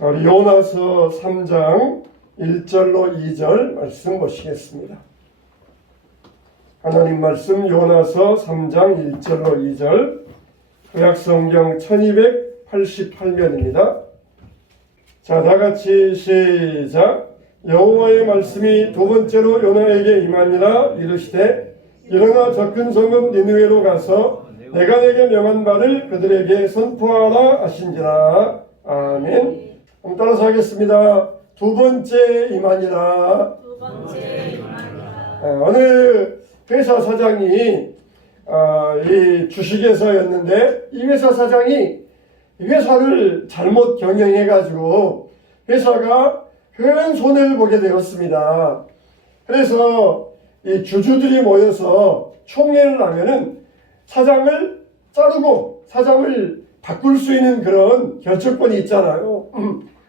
자, 우리 요나서 3장 1절로 2절 말씀 보시겠습니다. 하나님 말씀 요나서 3장 1절로 2절 구약성경 1288면입니다. 자, 다같이 시작. 여호와의 말씀이 두 번째로 요나에게 임하니라. 이르시되 일어나 저 큰 성읍 니느웨로 가서 내가 내게 명한 바를 그들에게 선포하라 하신지라. 아멘. 한번 따라서 하겠습니다. 두 번째 임하니라. 어느 회사 사장이 이 주식회사였는데 이 회사 사장이 이 회사를 잘못 경영해가지고 회사가 큰 손해를 보게 되었습니다. 그래서 이 주주들이 모여서 총회를 하면은 사장을 자르고 사장을 바꿀 수 있는 그런 결정권이 있잖아요.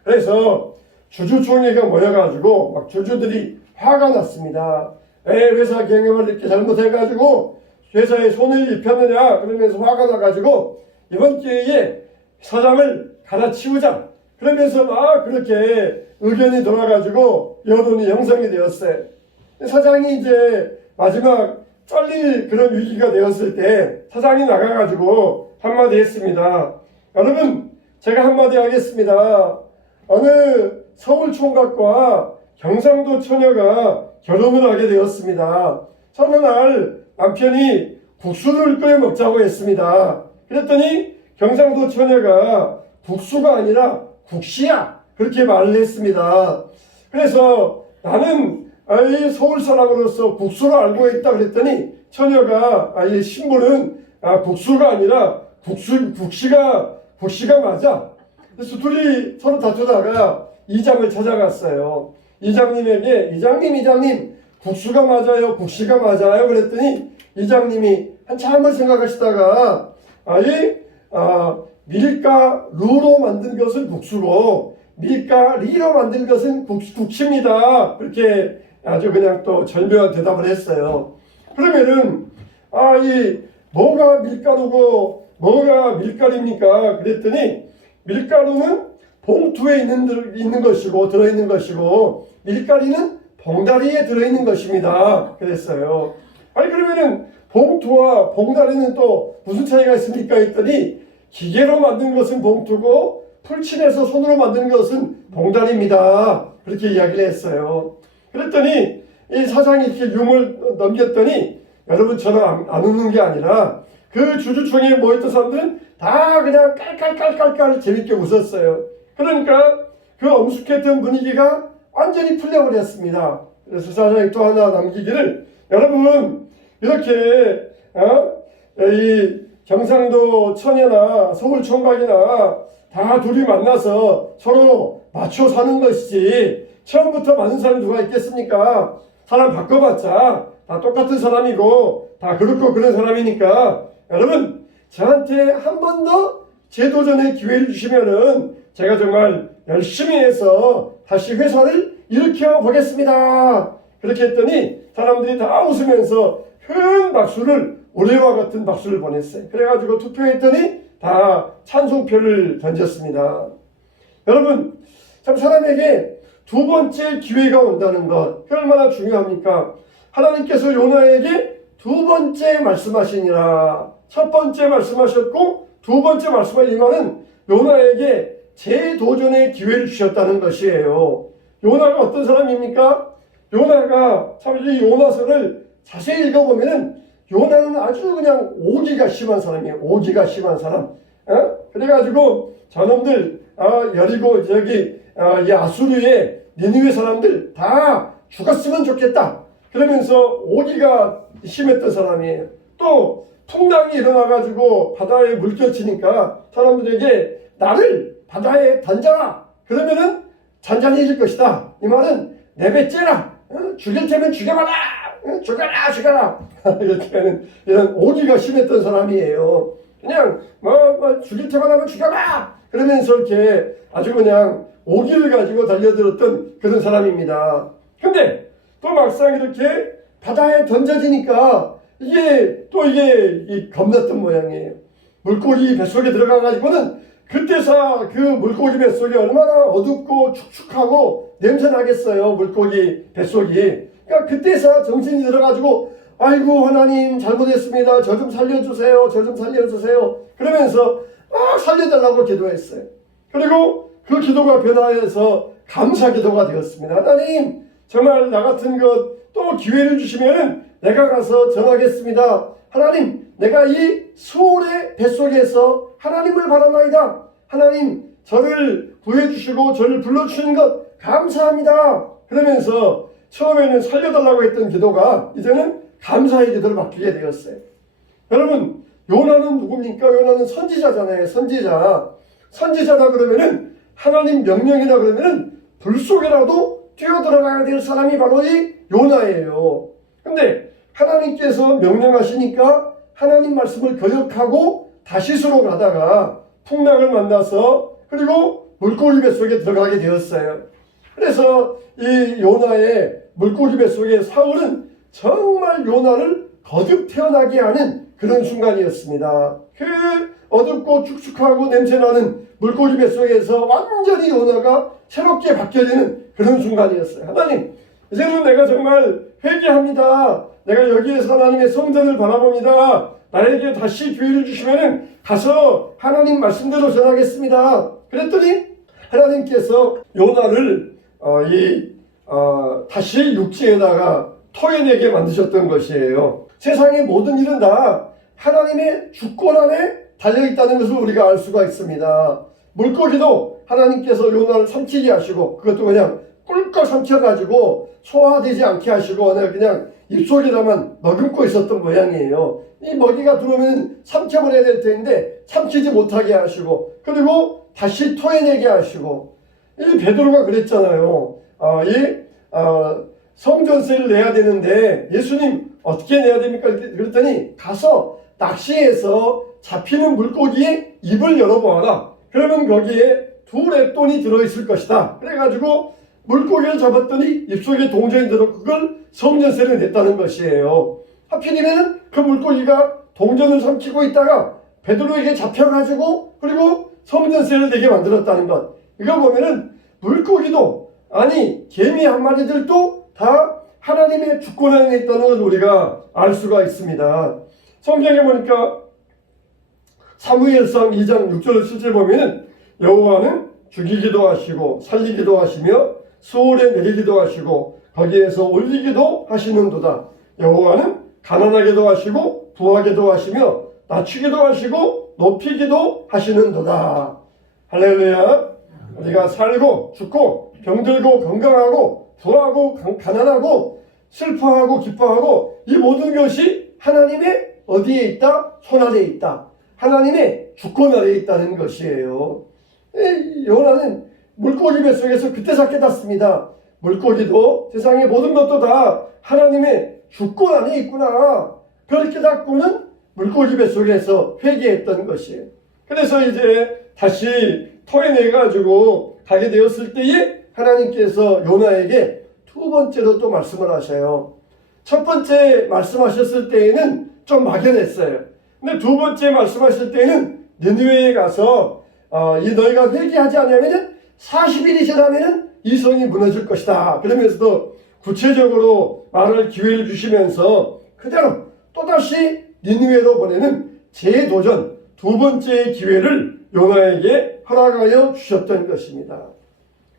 그래서 주주총회가 모여가지고 막 주주들이 화가 났습니다. 왜 회사 경영을 이렇게 잘못해가지고 회사에 손해를 입혔느냐 그러면서 화가 나가지고 이번 기회에 사장을 갈아치우자 그러면서 막 그렇게 의견이 돌아가지고 여론이 형성이 되었어요. 사장이 이제 마지막 잘릴 그런 위기가 되었을 때 사장이 나가가지고 한마디 했습니다. 여러분 제가 한마디 하겠습니다. 어느 서울총각과 경상도 처녀가 결혼을 하게 되었습니다. 어느 날 남편이 국수를 끓여 먹자고 했습니다. 그랬더니 경상도 처녀가 국수가 아니라 국시야 그렇게 말을 했습니다. 그래서 나는 이 서울 사람으로서 국수를 알고 있다 그랬더니 처녀가 이 신부는 국수가 아니라 국시가 맞아. 그래서 둘이 서로 다투다가 이장을 찾아갔어요. 이장님에게 이장님 국수가 맞아요 국시가 맞아요 그랬더니 이장님이 한참을 생각하시다가 밀가루로 만든 것은 국수고 밀가리로 만든 것은 국시입니다. 그렇게 아주 그냥 또 절묘한 대답을 했어요. 그러면은 이 뭐가 밀가루고 뭐가 밀가리입니까? 그랬더니 밀가루는 봉투에 있는 것이고 들어있는 것이고 밀가리는 봉다리에 들어있는 것입니다. 그랬어요. 그러면은 봉투와 봉다리는 또 무슨 차이가 있습니까? 했더니 기계로 만든 것은 봉투고 풀칠해서 손으로 만든 것은 봉다리입니다. 그렇게 이야기를 했어요. 그랬더니 이 사장이 이렇게 유머를 넘겼더니 여러분처럼 안 웃는 게 아니라 그 주주총회에 모였던 사람들은 다 그냥 깔깔깔깔깔 재밌게 웃었어요. 그러니까 그 엄숙했던 분위기가 완전히 풀려버렸습니다. 그래서 사장이 또 하나 남기기를 여러분 이렇게 이 경상도 처녀나 서울 총각이나 다 둘이 만나서 서로 맞춰 사는 것이지 처음부터 맞는 사람이 누가 있겠습니까? 사람 바꿔봤자 다 똑같은 사람이고 다 그렇고 그런 사람이니까 여러분 저한테 한 번 더 재도전의 기회를 주시면은 제가 정말 열심히 해서 다시 회사를 일으켜 보겠습니다. 그렇게 했더니 사람들이 다 웃으면서 큰 박수를 올해와 같은 박수를 보냈어요. 그래가지고 투표했더니 다 찬송표를 던졌습니다. 여러분 참 사람에게 두 번째 기회가 온다는 것 얼마나 중요합니까? 하나님께서 요나에게 두 번째 말씀하시니라. 첫 번째 말씀하셨고 두 번째 말씀하신 이말은 요나에게 재도전의 기회를 주셨다는 것이에요. 요나가 어떤 사람입니까? 요나가 참 이 요나서를 자세히 읽어보면은 요나는 아주 그냥 오기가 심한 사람이에요. 오기가 심한 사람. 그래가지고 저놈들 여리고 저기 이 아수르의 니느웨 사람들 다 죽었으면 좋겠다. 그러면서 오기가 심했던 사람이에요. 또 풍랑이 일어나가지고 바다에 물결치니까 사람들에게 나를 바다에 던져라. 그러면은 잔잔해질 것이다. 이 말은 내뱉째라. 죽일 테면 죽여봐라. 죽여라. 이렇게 하는 이런 오기가 심했던 사람이에요. 그냥 죽일 테만 하면 죽여라. 그러면서 이렇게 아주 그냥 오기를 가지고 달려들었던 그런 사람입니다. 근데 또 막상 이렇게 바다에 던져지니까 이게 겁났던 모양이에요. 물고기 뱃속에 들어가가지고는 그때서 그 물고기 뱃속이 얼마나 어둡고 축축하고 냄새나겠어요. 물고기 뱃속이. 그러니까 그때서 정신이 들어가지고 아이고 하나님 잘못했습니다. 저 좀 살려주세요. 저 좀 살려주세요. 그러면서 막 살려달라고 기도했어요. 그리고 그 기도가 변화해서 감사 기도가 되었습니다. 하나님 정말 나 같은 것 또 기회를 주시면 내가 가서 전하겠습니다. 하나님 내가 이 수월의 뱃속에서 하나님을 바라나이다. 하나님 저를 구해주시고 저를 불러주시는 것 감사합니다. 그러면서 처음에는 살려달라고 했던 기도가 이제는 감사의 기도를 바뀌게 되었어요. 여러분 요나는 누굽니까? 요나는 선지자잖아요. 선지자다 그러면은 하나님 명령이다 그러면은 불 속에라도 뛰어들어가야 될 사람이 바로 이 요나예요. 근데 하나님께서 명령하시니까 하나님 말씀을 거역하고 다시스로 가다가 풍랑을 만나서 그리고 물고기 뱃속에 들어가게 되었어요. 그래서 이 요나의 물고기 뱃속에 사울은 정말 요나를 거듭 태어나게 하는 그런 순간이었습니다. 그 어둡고 축축하고 냄새나는 물고기 뱃속에서 완전히 요나가 새롭게 바뀌어지는 그런 순간이었어요. 하나님 이제는 내가 정말 회개합니다. 내가 여기에서 하나님의 성전을 바라봅니다. 나에게 다시 기회를 주시면 가서 하나님 말씀대로 전하겠습니다. 그랬더니 하나님께서 요나를 다시 육지에다가 토해내게 만드셨던 것이에요. 세상의 모든 일은 다 하나님의 주권 안에 달려있다는 것을 우리가 알 수가 있습니다. 물고기도 하나님께서 요나를 삼키게 하시고 그것도 그냥 꿀꺽 삼켜가지고 소화되지 않게 하시고 그냥 입속에다만 머금고 있었던 모양이에요. 이 먹이가 들어오면 삼켜버려야 될 텐데 삼키지 못하게 하시고 그리고 다시 토해내게 하시고 이 베드로가 그랬잖아요. 성전세를 내야 되는데 예수님 어떻게 내야 됩니까? 그랬더니 가서 낚시해서 잡히는 물고기의 입을 열어보아라. 그러면 거기에 2렙돈이 들어있을 것이다. 그래가지고 물고기를 잡았더니 입속에 동전이 들어 그걸 성전세를 냈다는 것이에요. 하필이면 그 물고기가 동전을 삼키고 있다가 베드로에게 잡혀가지고 그리고 성전세를 내게 만들었다는 것. 이거 보면은 물고기도 아니 개미 한 마리들도 다 하나님의 주권 안에 있다는 것을 우리가 알 수가 있습니다. 성경에 보니까 사무엘상 2장 6절 7절 보면은 여호와는 죽이기도 하시고 살리기도 하시며 수월에 내리기도 하시고 거기에서 올리기도 하시는도다. 여호와는 가난하게도 하시고 부하게도 하시며 낮추기도 하시고 높이기도 하시는도다. 할렐루야. 우리가 살고 죽고 병들고 건강하고 부하고 가난하고 슬퍼하고 기뻐하고 이 모든 것이 하나님의 어디에 있다? 손 아래에 있다. 하나님의 주권 아래에 있다는 것이에요. 요나는 물고기 뱃속에서 그때서 깨닫습니다. 물고기도 세상의 모든 것도 다 하나님의 주권 안에 있구나. 그걸 깨닫고는 물고기 뱃속에서 회개했던 것이에요. 그래서 이제 다시 토해내가지고 가게 되었을 때에 하나님께서 요나에게 2번째로 또 말씀을 하셔요. 첫 번째 말씀하셨을 때에는 좀 막연했어요. 근데 2번째 말씀하실 때에는 니느웨에 가서 너희가 회개하지 않으면 40일이 지나면 이 성이 무너질 것이다. 그러면서도 구체적으로 말할 기회를 주시면서 그대로 또다시 니느웨로 보내는 재도전 2번째 기회를 요나에게 허락하여 주셨던 것입니다.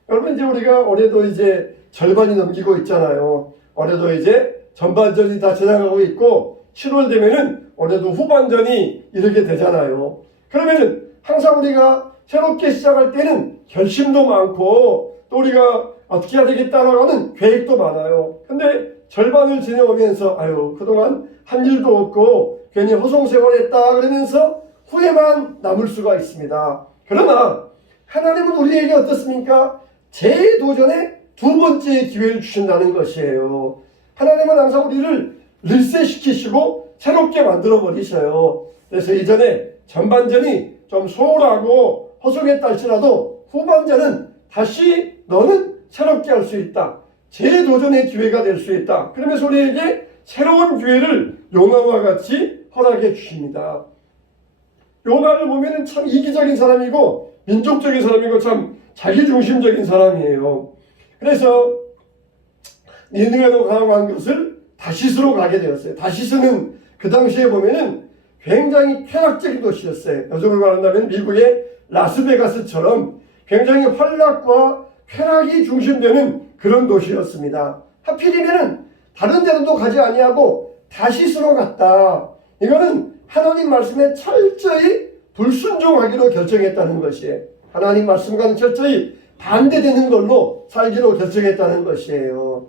여러분 이제 우리가 올해도 이제 절반이 넘기고 있잖아요. 올해도 이제 전반전이 다 지나가고 있고 7월 되면은 올해도 후반전이 이렇게 되잖아요. 그러면은 항상 우리가 새롭게 시작할 때는 결심도 많고 또 우리가 어떻게 해야 되겠다라고 하는 계획도 많아요. 근데 절반을 지내오면서 그동안 한 일도 없고 괜히 허송세월했다 그러면서 후회만 남을 수가 있습니다. 그러나 하나님은 우리에게 어떻습니까? 재도전의 2번째 기회를 주신다는 것이에요. 하나님은 항상 우리를 리셋시키시고 새롭게 만들어 버리셔요. 그래서 이전에 전반전이 좀 소홀하고 허송했다 할지라도 후반전은 다시 너는 새롭게 할 수 있다. 재도전의 기회가 될 수 있다. 그러면서 우리에게 새로운 기회를 요나와 같이 허락해 주십니다. 요나를 보면은 참 이기적인 사람이고 민족적인 사람이고 참 자기중심적인 사람이에요. 그래서 니느웨로 강한 것을 다시스로 가게 되었어요. 다시스는 그 당시에 보면은 굉장히 쾌락적인 도시였어요. 요즘으로 말한다면 미국의 라스베가스처럼 굉장히 활락과 쾌락이 중심되는 그런 도시였습니다. 하필이면은 다른 데로도 가지 아니하고 다시스로 갔다. 이거는 하나님 말씀에 철저히 불순종하기로 결정했다는 것이에요. 하나님 말씀과는 철저히 반대되는 걸로 살기로 결정했다는 것이에요.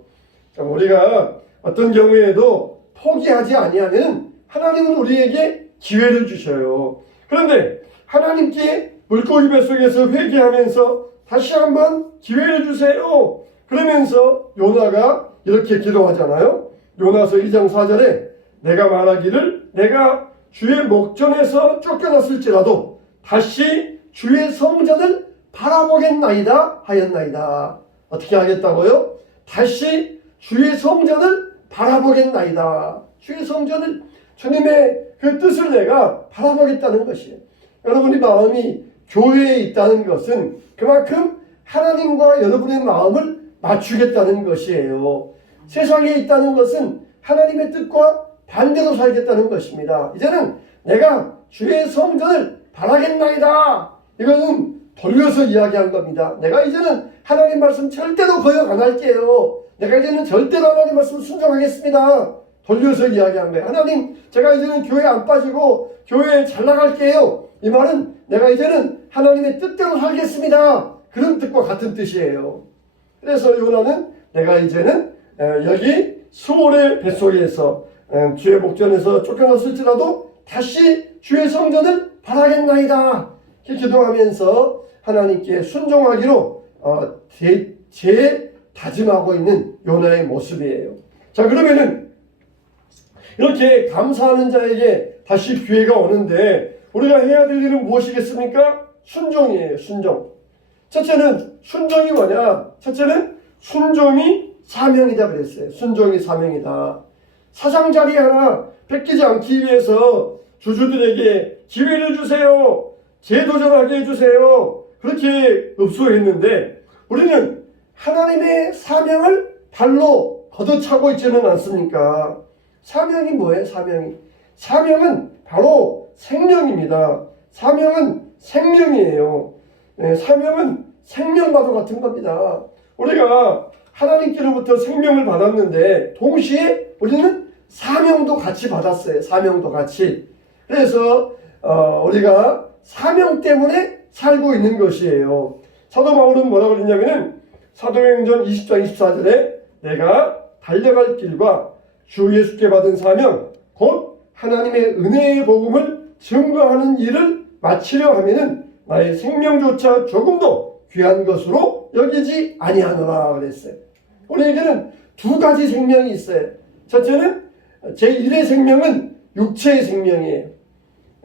우리가 어떤 경우에도 포기하지 아니하면 하나님은 우리에게 기회를 주셔요. 그런데 하나님께 물고기 뱃속에서 회개하면서 다시 한번 기회를 주세요. 그러면서 요나가 이렇게 기도하잖아요. 요나서 2장 4절에 내가 말하기를 내가 주의 목전에서 쫓겨났을지라도 다시 주의 성전을 바라보겠나이다 하였나이다. 어떻게 하겠다고요? 다시 주의 성전을 바라보겠나이다. 주의 성전을 주님의 그 뜻을 내가 바라보겠다는 것이에요. 여러분의 마음이 교회에 있다는 것은 그만큼 하나님과 여러분의 마음을 맞추겠다는 것이에요. 세상에 있다는 것은 하나님의 뜻과 반대로 살겠다는 것입니다. 이제는 내가 주의 성전을 바라겠나이다. 이거는 돌려서 이야기한 겁니다. 내가 이제는 하나님 말씀 절대로 거역 안 할게요. 내가 이제는 절대로 하나님 말씀 순종하겠습니다. 돌려서 이야기한 거예요. 하나님, 제가 이제는 교회 안 빠지고 교회에 잘 나갈게요. 이 말은 내가 이제는 하나님의 뜻대로 살겠습니다. 그런 뜻과 같은 뜻이에요. 그래서 요나는 내가 이제는 여기 수월의 뱃속에서 주의 목전에서 쫓겨났을지라도 다시 주의 성전을 바라겠나이다. 이렇게 기도하면서 하나님께 순종하기로 다짐하고 있는 요나의 모습이에요. 자, 그러면은 이렇게 감사하는 자에게 다시 기회가 오는데 우리가 해야 될 일은 무엇이겠습니까? 순종이에요. 순종. 첫째는 순종이 뭐냐? 첫째는 순종이 사명이다 그랬어요. 순종이 사명이다. 사장 자리 하나 뺏기지 않기 위해서 주주들에게 기회를 주세요. 재도전하게 해주세요. 그렇게 읍소했는데 우리는 하나님의 사명을 발로 걷어차고 있지는 않습니까? 사명이 뭐예요? 사명은 바로 생명입니다. 사명은 생명이에요. 사명은 생명과도 같은 겁니다. 우리가 하나님께로부터 생명을 받았는데 동시에 우리는 사명도 같이 받았어요. 사명도 같이. 그래서 우리가 사명 때문에 살고 있는 것이에요. 사도 바울은 뭐라고 그랬냐면은 사도행전 20장 24절에 내가 달려갈 길과 주 예수께 받은 사명 곧 하나님의 은혜의 복음을 증거하는 일을 마치려 하면은 나의 생명조차 조금도 귀한 것으로 여기지 아니하노라 그랬어요. 우리에게는 두 가지 생명이 있어요. 첫째는 제1의 생명은 육체의 생명이에요.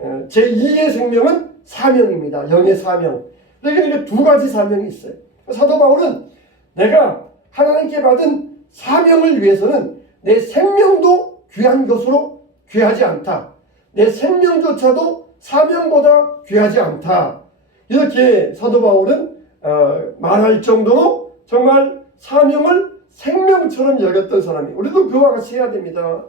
제2의 생명은 사명입니다. 영의 사명. 그러니까 두 가지 사명이 있어요. 사도 바울은 내가 하나님께 받은 사명을 위해서는 내 생명도 귀한 것으로 귀하지 않다. 내 생명조차도 사명보다 귀하지 않다. 이렇게 사도 바울은 말할 정도로 정말 사명을 생명처럼 여겼던 사람이 우리도 그와 같이 해야 됩니다.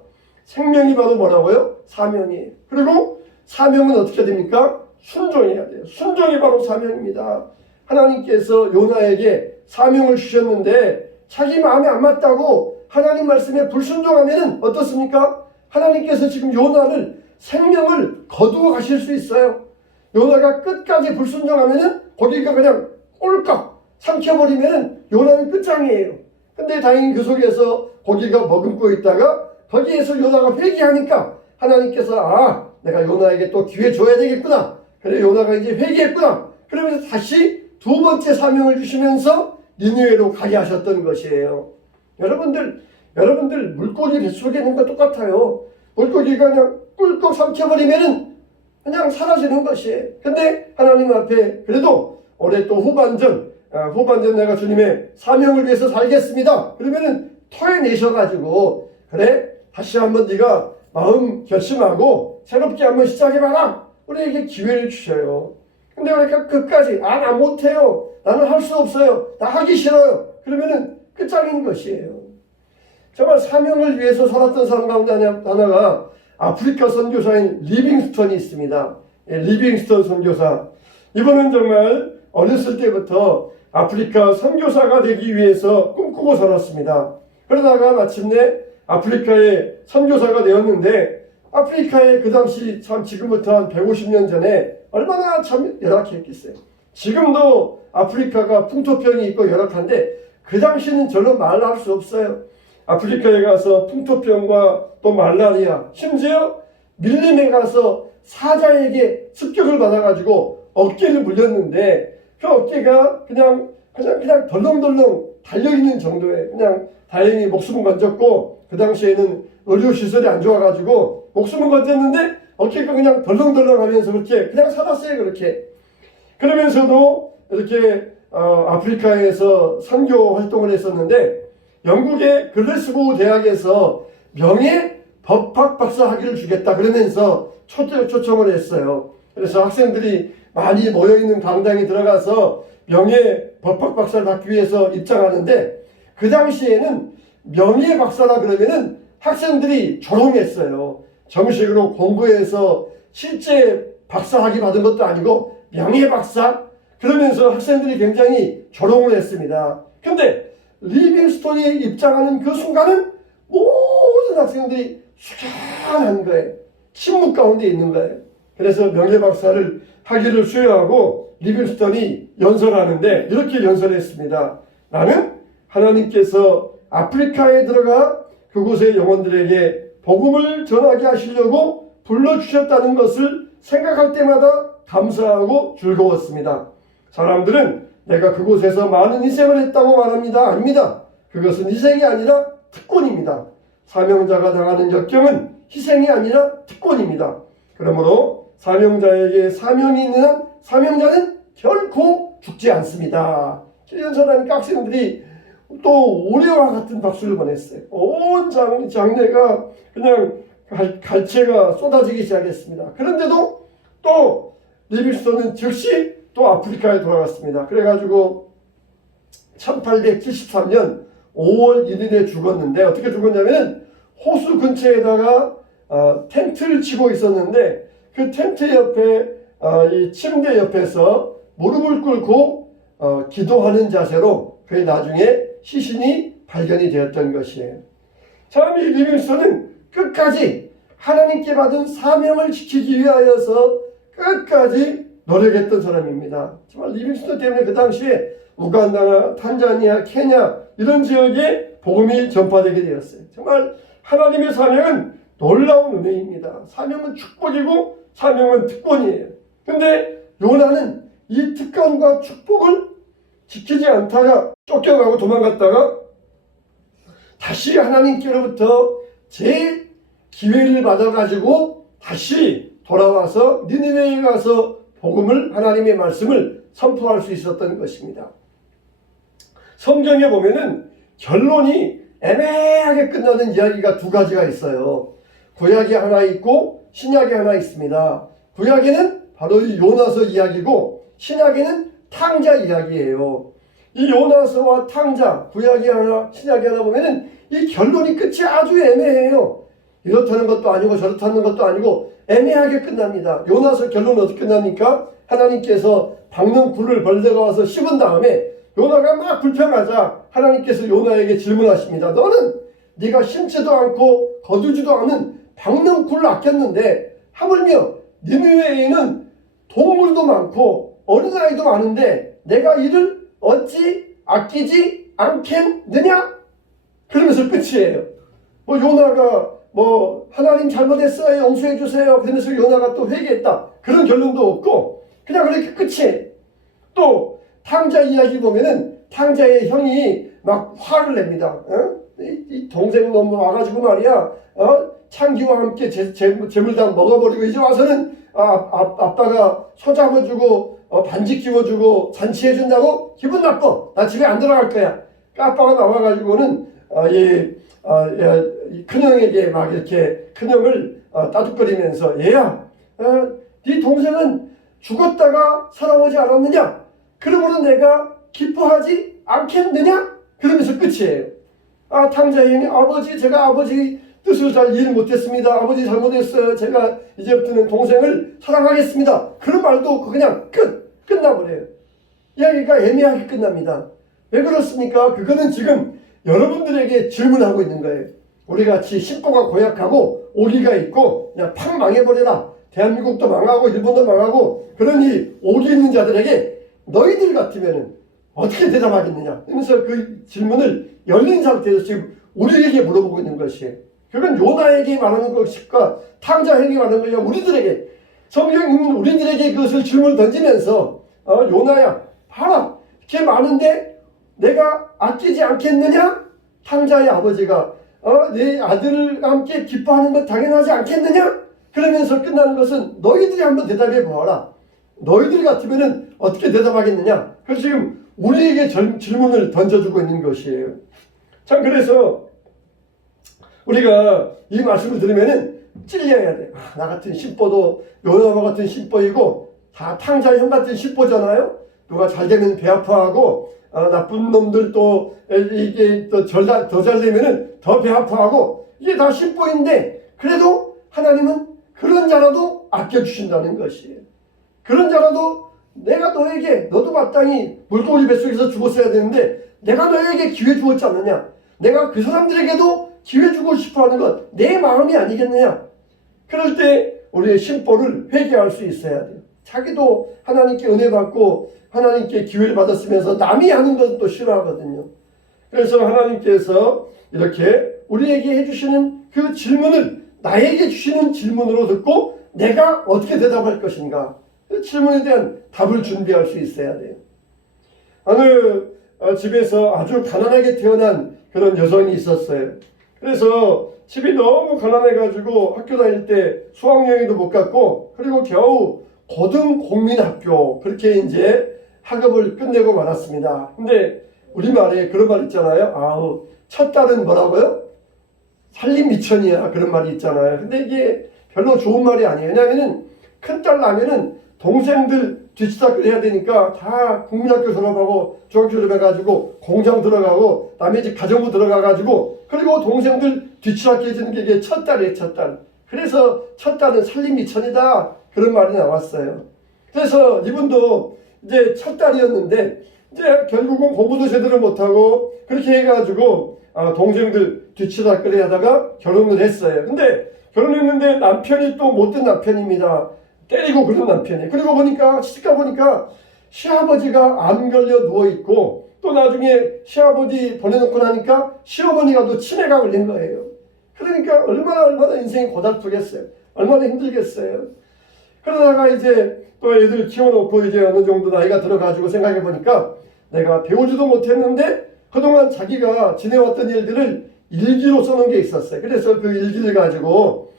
생명이 바로 뭐라고요? 사명이에요. 그리고 사명은 어떻게 됩니까? 순종해야 돼요. 순종이 바로 사명입니다. 하나님께서 요나에게 사명을 주셨는데 자기 마음에 안 맞다고 하나님 말씀에 불순종하면 어떻습니까? 하나님께서 지금 요나를 생명을 거두어 가실 수 있어요. 요나가 끝까지 불순종하면 거기가 그냥 꼴깍 삼켜버리면 요나는 끝장이에요. 근데 다행히 그 속에서 고기가 머금고 있다가 거기에서 요나가 회개하니까 하나님께서 내가 요나에게 또 기회 줘야 되겠구나. 그래 요나가 이제 회개했구나. 그러면서 다시 두 번째 사명을 주시면서 니느웨로 가게 하셨던 것이에요. 여러분들 물고기 뱃속에 있는 거 똑같아요. 물고기가 그냥 꿀꺽 삼켜버리면은 그냥 사라지는 것이에요. 근데 하나님 앞에 그래도 올해 또 후반전 내가 주님의 사명을 위해서 살겠습니다. 그러면은 토해내셔가지고 그래 다시 한번 네가 마음 결심하고 새롭게 한번 시작해봐라. 우리에게 기회를 주셔요. 근데 우리가 끝까지 나 못해요. 나는 할 수 없어요. 나 하기 싫어요. 그러면은 끝장인 것이에요. 정말 사명을 위해서 살았던 사람 가운데 하나가 아프리카 선교사인 리빙스턴이 있습니다. 리빙스턴 선교사. 이분은 정말 어렸을 때부터 아프리카 선교사가 되기 위해서 꿈꾸고 살았습니다. 그러다가 마침내 아프리카의 선교사가 되었는데, 아프리카에 그 당시 참 지금부터 한 150년 전에 얼마나 참 열악했겠어요. 지금도 아프리카가 풍토병이 있고 열악한데 그 당시는 저는 말할 수 없어요. 아프리카에 가서 풍토병과 또 말라리아, 심지어 밀림에 가서 사자에게 습격을 받아가지고 어깨를 물렸는데 그 어깨가 그냥 덜렁덜렁 달려있는 정도에, 그냥 다행히 목숨은 건졌고, 그 당시에는 의료시설이 안 좋아가지고 목숨은 건졌는데 어깨가 그냥 덜렁덜렁 하면서 그렇게 그냥 살았어요. 그렇게. 그러면서도 이렇게 아프리카에서 선교 활동을 했었는데, 영국의 글래스고 대학에서 명예 법학 박사 학위를 주겠다 그러면서 초청을 했어요. 그래서 학생들이 많이 모여있는 강당에 들어가서 명예 법학 박사를 받기 위해서 입장하는데, 그 당시에는 명예 박사라 그러면은 학생들이 조롱했어요. 정식으로 공부해서 실제 박사 학위 받은 것도 아니고 명예 박사? 그러면서 학생들이 굉장히 조롱을 했습니다. 근데 리빙스톤이 입장하는 그 순간은 모든 학생들이 숙연한 거예요. 침묵 가운데 있는 거예요. 그래서 명예박사를 학위를 수여하고 리빙스톤이 연설하는데 이렇게 연설했습니다. 나는 하나님께서 아프리카에 들어가 그곳의 영혼들에게 복음을 전하게 하시려고 불러주셨다는 것을 생각할 때마다 감사하고 즐거웠습니다. 사람들은 내가 그곳에서 많은 희생을 했다고 말합니다. 아닙니다. 그것은 희생이 아니라 특권입니다. 사명자가 당하는 역경은 희생이 아니라 특권입니다. 그러므로 사명자에게 사명이 있는 한 사명자는 결코 죽지 않습니다. 연설하니까 학생들이 또 오래와 같은 박수를 보냈어요. 온 장내가 그냥 갈채가 쏟아지기 시작했습니다. 그런데도 또 리빙스턴은 즉시 또 아프리카에 돌아갔습니다. 그래가지고 1873년 5월 1일에 죽었는데, 어떻게 죽었냐면 호수 근처에다가 텐트를 치고 있었는데 그 텐트 옆에 이 침대 옆에서 무릎을 꿇고 기도하는 자세로 그의 나중에 시신이 발견이 되었던 것이에요. 참 이 리빙스턴은 끝까지 하나님께 받은 사명을 지키기 위하여서 끝까지 노력했던 사람입니다. 정말 리빙스턴 때문에 그 당시에 우간다나 탄자니아, 케냐 이런 지역에 복음이 전파되게 되었어요. 정말 하나님의 사명은 놀라운 은혜입니다. 사명은 축복이고 사명은 특권이에요. 근데 요나는 이 특권과 축복을 지키지 않다가 쫓겨가고 도망갔다가 다시 하나님께로부터 제 기회를 받아가지고 다시 돌아와서 니느웨에 가서 복음을, 하나님의 말씀을 선포할 수 있었던 것입니다. 성경에 보면은 결론이 애매하게 끝나는 이야기가 두 가지가 있어요. 구약이 하나 있고 신약이 하나 있습니다. 구약에는 바로 이 요나서 이야기고 신약에는 탕자 이야기예요. 이 요나서와 탕자, 구약이 하나 신약이 하나 보면은 이 결론이 끝이 아주 애매해요. 이렇다는 것도 아니고 저렇다는 것도 아니고 애매하게 끝납니다. 요나서 결론은 어떻게 끝납니까? 하나님께서 박는 굴을 벌레가 와서 씹은 다음에 요나가 막 불평하자 하나님께서 요나에게 질문하십니다. 너는 네가 심지도 않고 거두지도 않은 박는 굴을 아꼈는데 하물며 니느웨에는 동물도 많고 어린아이도 많은데 내가 이를 어찌 아끼지 않겠느냐? 그러면서 끝이에요. 요나가 하나님 잘못했어요, 용서해 주세요. 그러면서 요나가 또 회개했다, 그런 결론도 없고 그냥 그렇게 끝이에요. 또 탕자 이야기 보면은 탕자의 형이 막 화를 냅니다. 이 동생 놈 와가지고 말이야, 창기와 함께 재물 다 먹어버리고 이제 와서는 아빠가 소 잡아주고 반지 끼워주고 잔치해준다고 기분 나빠. 나 집에 안 들어갈 거야. 아빠가 나와가지고는 이 큰형에게 막 이렇게 큰형을 따뜻거리면서 얘야, 네 동생은 죽었다가 살아오지 않았느냐? 그러므로 내가 기뻐하지 않겠느냐? 그러면서 끝이에요. 아, 탕자의 형이 아버지, 제가 아버지 뜻을 잘 이해를 못했습니다. 아버지 잘못했어요. 제가 이제부터는 동생을 사랑하겠습니다. 그런 말도 그냥 끝나버려요. 이야기가 애매하게 끝납니다. 왜 그렇습니까? 그거는 지금 여러분들에게 질문하고 있는 거예요. 우리같이 신보가 고약하고 오기가 있고 그냥 팍 망해버려라. 대한민국도 망하고 일본도 망하고 그러니 오기 있는 자들에게 너희들 같으면 어떻게 대답하겠느냐 하면서 그 질문을 열린 상태에서 지금 우리에게 물어보고 있는 것이에요. 그건 요나에게 말하는 것과 탕자에게 말하는 것이 우리들에게 성경은 우리들에게 그것을 질문을 던지면서 요나야 봐라 이렇게 많은데 내가 아끼지 않겠느냐? 탕자의 아버지가 내 아들과 함께 기뻐하는 것 당연하지 않겠느냐? 그러면서 끝나는 것은 너희들이 한번 대답해 보아라. 너희들 같으면 어떻게 대답하겠느냐? 그래서 지금 우리에게 질문을 던져주고 있는 것이에요. 참 그래서 우리가 이 말씀을 들으면은 찔려야 돼. 나 같은 신보도 요나와 같은 신보이고 다 탕자의 형 같은 신보잖아요. 누가 잘 되면 배 아파하고 나쁜 놈들 또 이게 또 더 잘 되면은 더 배 아파하고 이게 다 신보인데 그래도 하나님은 그런 자라도 아껴주신다는 것이에요. 그런 자라도 내가 너에게 너도 마땅히 물고기 뱃속에서 죽었어야 되는데 내가 너에게 기회 주었지 않느냐. 내가 그 사람들에게도 기회 주고 싶어하는 것 내 마음이 아니겠느냐. 그럴 때 우리의 신보를 회개할 수 있어야 돼요. 자기도 하나님께 은혜 받고 하나님께 기회를 받았으면서 남이 하는 건 또 싫어하거든요. 그래서 하나님께서 이렇게 우리에게 해주시는 그 질문을 나에게 주시는 질문으로 듣고 내가 어떻게 대답할 것인가. 그 질문에 대한 답을 준비할 수 있어야 돼요. 어느 집에서 아주 가난하게 태어난 그런 여성이 있었어요. 그래서 집이 너무 가난해가지고 학교 다닐 때 수학여행도 못 갔고 그리고 겨우 고등공민학교 그렇게 이제 학업을 끝내고 말았습니다. 근데 우리말에 그런 말 있잖아요. 아우 첫 딸은 뭐라고요? 살림미천이야 그런 말이 있잖아요. 근데 이게 별로 좋은 말이 아니에요. 왜냐하면 큰딸 나면은 동생들 뒤치다끌 해야 되니까 다 국민학교 졸업하고 중학교 졸업해가지고 공장 들어가고 남의 집 가정부 들어가가지고 그리고 동생들 뒤치다끌 해주는 게 이게 첫 딸이에요. 첫 딸. 그래서 첫 딸은 살림미천이다 그런 말이 나왔어요. 그래서 이분도 이제 첫 딸이었는데 이제 결국은 공부도 제대로 못하고 그렇게 해가지고 동생들 뒤치다끌이 하다가 결혼을 했어요. 근데 결혼했는데 남편이 또 못된 남편입니다. 때리고 그런 남편이. 그리고 보니까 시집가 보니까 시아버지가 암 걸려 누워있고 또 나중에 시아버지 보내놓고 나니까 시어머니가 또 치매가 걸린 거예요. 그러니까 얼마나 인생이 고달프겠어요. 얼마나 힘들겠어요. 그러다가 이제 또 애들 키워놓고 이제 어느 정도 나이가 들어가지고 생각해 보니까 내가 배우지도 못했는데 그동안 자기가 지내왔던 일들을 일기로 써놓은 게 있었어요. 그래서 그 일기를 가지고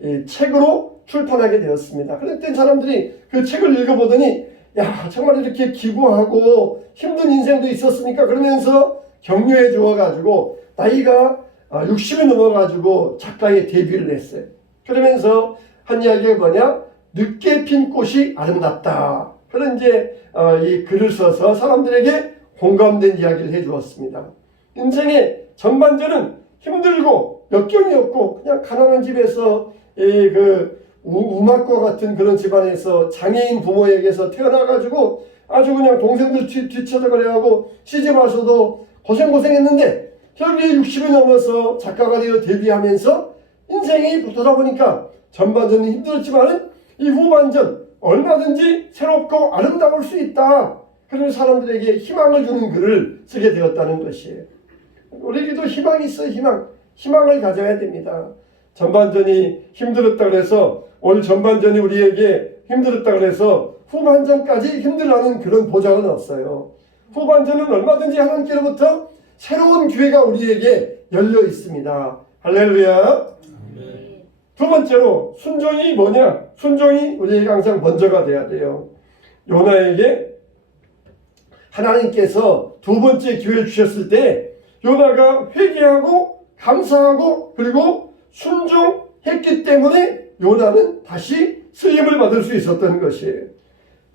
이 책으로 출판하게 되었습니다. 그랬더니 사람들이 그 책을 읽어보더니 야 정말 이렇게 기구하고 힘든 인생도 있었습니까? 그러면서 격려해 주어가지고 나이가 60이 넘어가지고 작가에 데뷔를 했어요. 그러면서 한 이야기가 뭐냐? 늦게 핀 꽃이 아름답다. 그런 이제 이 글을 써서 사람들에게 공감된 이야기를 해 주었습니다. 인생의 전반전은 힘들고 역경이 없고 그냥 가난한 집에서 우막과 같은 그런 집안에서 장애인 부모에게서 태어나가지고 아주 그냥 동생들 뒤쳐져가려고 시집 와서도 고생했는데 결국에 60이 넘어서 작가가 되어 데뷔하면서 인생이 돌아보니까 전반전은 힘들었지만 이 후반전 얼마든지 새롭고 아름다울 수 있다. 그런 사람들에게 희망을 주는 글을 쓰게 되었다는 것이에요. 우리에게도 희망이 있어요. 희망을 가져야 됩니다. 전반전이 힘들었다 그래서 올 전반전이 우리에게 힘들었다 그래서 후반전까지 힘들라는 그런 보장은 없어요. 후반전은 얼마든지 하나님께로부터 새로운 기회가 우리에게 열려 있습니다. 할렐루야. 두 번째로 순종이 뭐냐? 순종이 우리에게 항상 먼저가 돼야 돼요. 요나에게 하나님께서 두 번째 기회를 주셨을 때 요나가 회개하고 감사하고 그리고 순종했기 때문에 요나는 다시 쓰임을 받을 수 있었던 것이에요.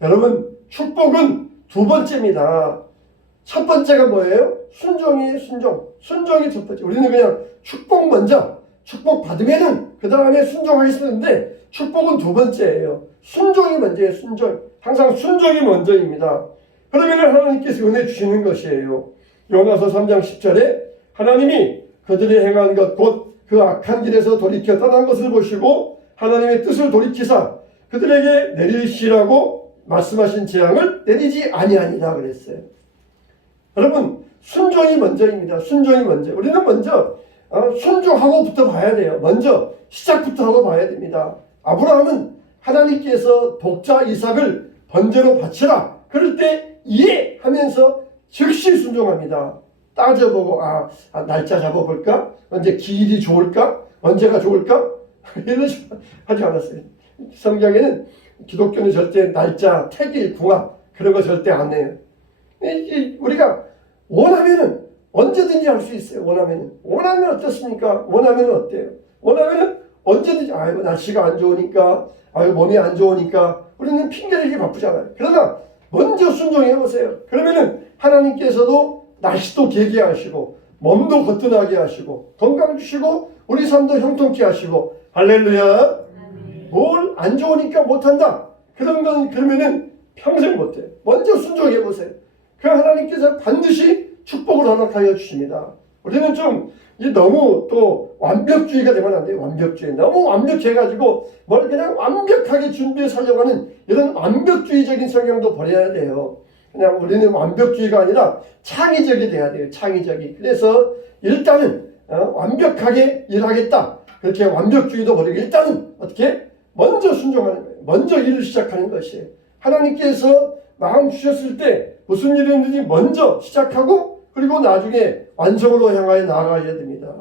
여러분, 축복은 두 번째입니다. 첫 번째가 뭐예요? 순종이에요. 순종이 첫 번째. 우리는 그냥 축복 먼저, 축복 받으면은 그 다음에 순종하겠는데 축복은 두 번째예요. 순종이 먼저예요. 항상 순종이 먼저입니다. 그러면 하나님께서 은혜 주시는 것이에요. 요나서 3장 10절에 하나님이 그들이 행한 것 곧 그 악한 길에서 돌이켜 떠난 것을 보시고 하나님의 뜻을 돌이키사 그들에게 내리시라고 말씀하신 재앙을 내리지 아니하니라 그랬어요. 여러분, 순종이 먼저입니다. 순종이 먼저. 우리는 먼저 순종하고부터 봐야 돼요. 먼저 시작부터 하고 봐야 됩니다. 아브라함은 하나님께서 독자 이삭을 번제로 바치라. 그럴 때 이해하면서 즉시 순종합니다. 따져보고 날짜 잡아볼까? 언제 기일이 좋을까? 언제가 좋을까? 이런 식으로 하지 않았어요. 성경에는 기독교는 절대 날짜, 태길, 궁합 그런 거 절대 안 내요. 우리가 원하면은 언제든지 할 수 있어요. 원하면 어떻습니까? 원하면 어때요? 원하면은 언제든지 날씨가 안 좋으니까 몸이 안 좋으니까 우리는 핑계대기 바쁘잖아요. 그러나 먼저 순종해 보세요. 그러면은 하나님께서도 날씨도 개게 하시고 몸도 거뜬하게 하시고 건강 주시고 우리 삶도 형통케 하시고 할렐루야. 뭘 안 좋으니까 못한다. 그런 건 그러면은 평생 못해. 먼저 순종해 보세요. 그 하나님께서 반드시 축복을 허락하여 주십니다. 우리는 좀 너무 또 완벽주의가 되면 안 돼요. 완벽주의. 너무 완벽해가지고 뭘 그냥 완벽하게 준비해 살려고 하는 이런 완벽주의적인 성향도 버려야 돼요. 그냥 우리는 완벽주의가 아니라 창의적이 돼야 돼요. 창의적이. 그래서 일단은 완벽하게 일하겠다. 그렇게 완벽주의도 버리고 일단은 어떻게? 먼저 순종하는 거예요. 먼저 일을 시작하는 것이에요. 하나님께서 마음 주셨을 때 무슨 일이 있는지 먼저 시작하고 그리고 나중에 완성으로 향하여 나아가야 됩니다.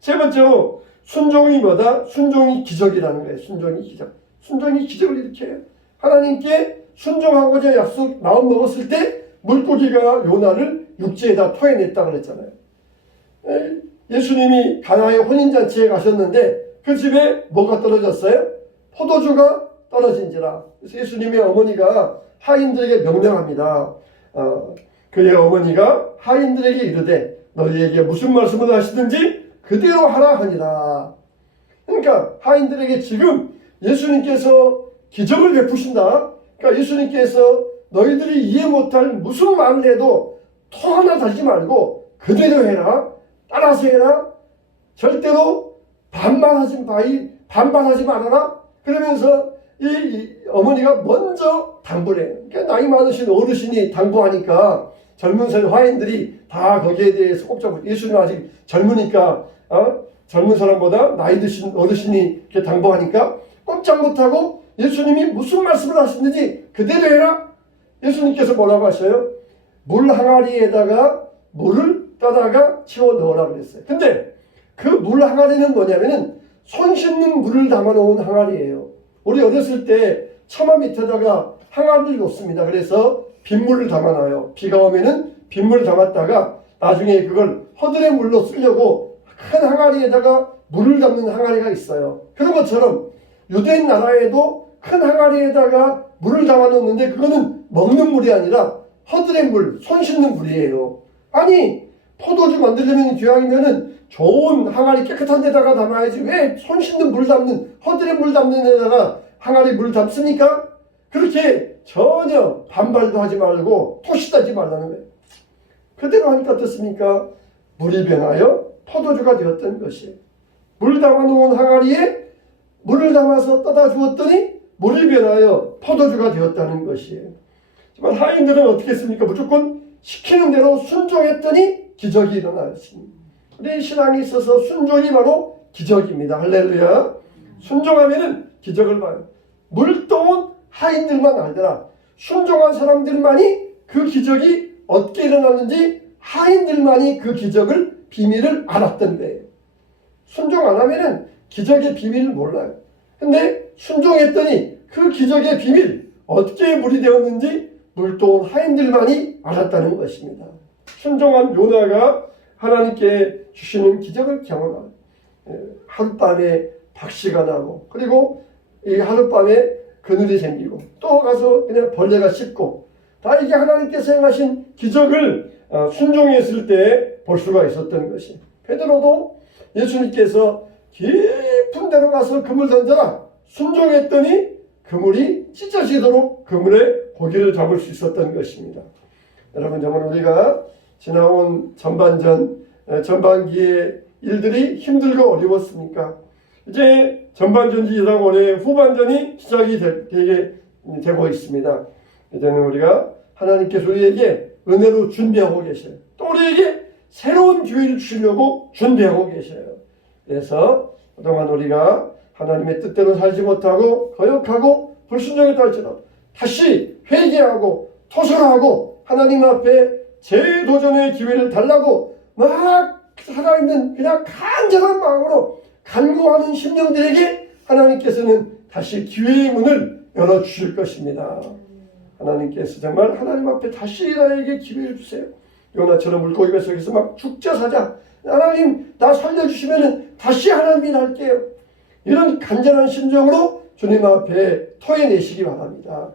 세 번째로 순종이 뭐다? 순종이 기적이라는 거예요. 순종이 기적. 순종이 기적을 일으켜요. 하나님께 순종하고자 약속 마음 먹었을 때 물고기가 요나를 육지에다 토해냈다 그랬잖아요. 예수님이 가나의 혼인잔치에 가셨는데 그 집에 뭐가 떨어졌어요? 포도주가 떨어진지라. 그래서 예수님의 어머니가 하인들에게 명령합니다. 그의 어머니가 하인들에게 이르되 너희에게 무슨 말씀을 하시든지 그대로 하라 하니라. 그러니까 하인들에게 지금 예수님께서 기적을 베푸신다. 그러니까 예수님께서 너희들이 이해 못할 무슨 말을 해도 토 하나 달지 말고 그대로 해라. 따라서 해라. 절대로 반발하지 말아라. 그러면서 이 어머니가 먼저 당부를 해요. 그러니까 나이 많으신 어르신이 당부하니까 젊은 화인들이 다 거기에 대해서 꼼짝. 예수님은 아직 젊으니까 젊은 사람보다 나이 드신 어르신이 이렇게 당부하니까 꼼짝 못하고 예수님이 무슨 말씀을 하시는지 그대로 해라. 예수님께서 뭐라고 하셔요? 물 항아리에다가 물을 떠다가 채워 넣으라 그랬어요. 근데 그 물 항아리는 뭐냐면은 손 씻는 물을 담아놓은 항아리예요. 우리 어렸을 때 처마 밑에다가 항아리를 놓습니다. 그래서 빗물을 담아놔요. 비가 오면은 빗물을 담았다가 나중에 그걸 허들의 물로 쓰려고 큰 항아리에다가 물을 담는 항아리가 있어요. 그런 것처럼 유대인 나라에도 큰 항아리에다가 물을 담아놓는데 그거는 먹는 물이 아니라 허들의 물, 손 씻는 물이에요. 아니 포도주 만들려면 기왕이면은 좋은 항아리 깨끗한 데다가 담아야지 왜 손 씻는 물 담는 허들의 물 담는 데다가 항아리 물 담습니까? 그렇게 전혀 반발도 하지 말고 토시하지 말라는 거예요. 그대로 하니까 어떻습니까? 물이 변하여 포도주가 되었던 것이에요. 물 담아놓은 항아리에 물을 담아서 떠다 주었더니 물이 변하여 포도주가 되었다는 것이에요. 하지만 하인들은 어떻게 했습니까? 무조건 시키는 대로 순종했더니 기적이 일어났습니다. 우리 신앙에 있어서 순종이 바로 기적입니다. 할렐루야. 순종하면은 기적을 봐요. 물동은 하인들만 알더라. 순종한 사람들만이 그 기적이 어떻게 일어났는지 하인들만이 그 기적을 비밀을 알았던 거예요. 순종 안 하면은 기적의 비밀을 몰라요. 근데 순종했더니 그 기적의 비밀 어떻게 물이 되었는지 물동은 하인들만이 알았다는 것입니다. 순종한 요나가 하나님께 주시는 기적을 경험합니다. 하룻밤에 박씨가 나고 그리고 이 하룻밤에 그늘이 생기고 또 가서 그냥 벌레가 씹고 다 이게 하나님께서 행하신 기적을 순종했을 때 볼 수가 있었던 것이. 베드로도 예수님께서 깊은 데로 가서 그물 던져라 순종했더니 그물이 찢어지도록 그물에 고기를 잡을 수 있었던 것입니다. 여러분, 정말 우리가 지나온 전반기의 일들이 힘들고 어려웠습니까? 이제 전반전이 지나고 올해 후반전이 시작이 되고 있습니다. 이제는 우리가 하나님께서 우리에게 은혜로 준비하고 계셔요. 또 우리에게 새로운 기회를 주시려고 준비하고 계셔요. 그래서 그동안 우리가 하나님의 뜻대로 살지 못하고 거역하고 불순종했다 할지라도 다시 회개하고 토설하고 하나님 앞에 재도전의 기회를 달라고 막 살아있는 그냥 간절한 마음으로 간구하는 심령들에게 하나님께서는 다시 기회의 문을 열어주실 것입니다. 하나님께서 정말 하나님 앞에 다시 나에게 기회를 주세요. 요나처럼 물고기 뱃속에서 막 죽자 사자. 하나님 나 살려주시면 다시 하나님이 날게요. 이런 간절한 심정으로 주님 앞에 토해내시기 바랍니다.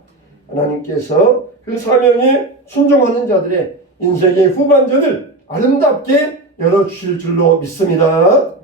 하나님께서 그 사명에 순종하는 자들의 인생의 후반전을 아름답게 열어주실 줄로 믿습니다.